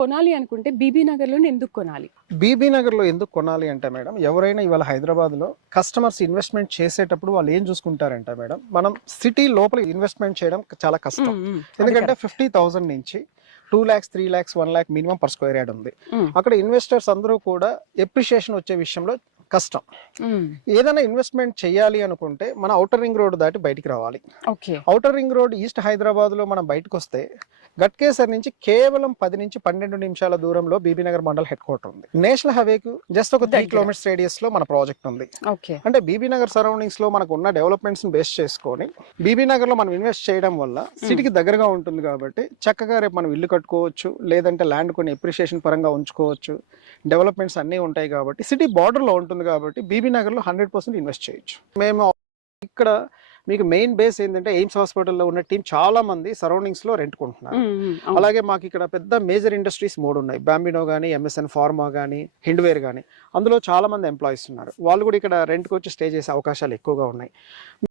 కొనాలి అనుకుంటే బీబీ నగర్‌లోనే ఎందుకు కొనాలి? బీబీ నగర్‌లో ఎందుకు కొనాలి అంటే మేడం, ఎవరైనా ఇవాళ హైదరాబాద్‌లో కస్టమర్స్ ఇన్వెస్ట్‌మెంట్ చేసేటప్పుడు వాళ్ళు ఏం చూసుకుంటారంటే మేడం, మనం సిటీ లోపల ఇన్వెస్ట్‌మెంట్ చేయడం చాలా కష్టం. అది ఎందుకంటే కరెక్ట్. 50,000 నుంచి 2 lakhs, 3 lakhs, 1 lakh minimum per square yard ఉంది. హ్మ్. అక్కడ ఇన్వెస్టర్స్ అందరూ కూడా ఎప్రిషియేషన్ వచ్చే విషయంలో కష్టం. హ్మ్. ఏదైనా ఇన్వెస్ట్మెంట్ చేయాలి అనుకుంటే మన ఔటర్ రింగ్ రోడ్ దాటి బయటికి రావాలి. Okay. Outer ring road east హైదరాబాద్లో మనం బయటకు వస్తే గట్కేసర్ నుంచి కేవలం 10 నుంచి 12 నిమిషాల దూరంలో బీబీ నగర్ మండల్ హెడ్ క్వార్టర్ ఉంది. నేషనల్ హైవేకు జస్ట్ ఒక 3 దగ్గర. కిలోమీటర్స్ రేడియస్ లో మన ప్రాజెక్ట్ ఉంది. ఓకే. అంటే బీబీ నగర్ సరౌండింగ్స్ లో మనకు ఉన్న డెవలప్మెంట్స్ బేస్ చేసుకొని బీబీ నగర్ లో మనం ఇన్వెస్ట్ చేయడం వల్ల సిటీకి దగ్గరగా ఉంటుంది కాబట్టి చక్కగా రేపు మనం ఇల్లు కట్టుకోవచ్చు, లేదంటే ల్యాండ్ కొన్ని ఎప్రిషియేషన్ పరంగా ఉంచుకోవచ్చు. డెవలప్మెంట్స్ అన్నీ ఉంటాయి కాబట్టి సిటీ బార్డర్ లో ఉంటుంది కాబట్టి బీబీ నగర్ లో 100% ఇన్వెస్ట్ చేయొచ్చు. మేము ఇక్కడ మీకు మెయిన్ బేస్ ఏంటంటే ఎయిమ్స్ హాస్పిటల్లో ఉన్న టీం చాలా మంది సరౌండింగ్స్ లో రెంట్ కొంటున్నారు. అవును. అలాగే మాకు ఇక్కడ పెద్ద మేజర్ ఇండస్ట్రీస్ 3 ఉన్నాయి. బాంబినో కానీ, ఎంఎస్ఎన్ ఫార్మా కానీ, హిండ్వేర్ కానీ. అందులో చాలా మంది ఎంప్లాయీస్ ఉన్నారు. వాళ్ళు కూడా ఇక్కడ రెంట్కి వచ్చి స్టే చేసే అవకాశాలు ఎక్కువగా ఉన్నాయి.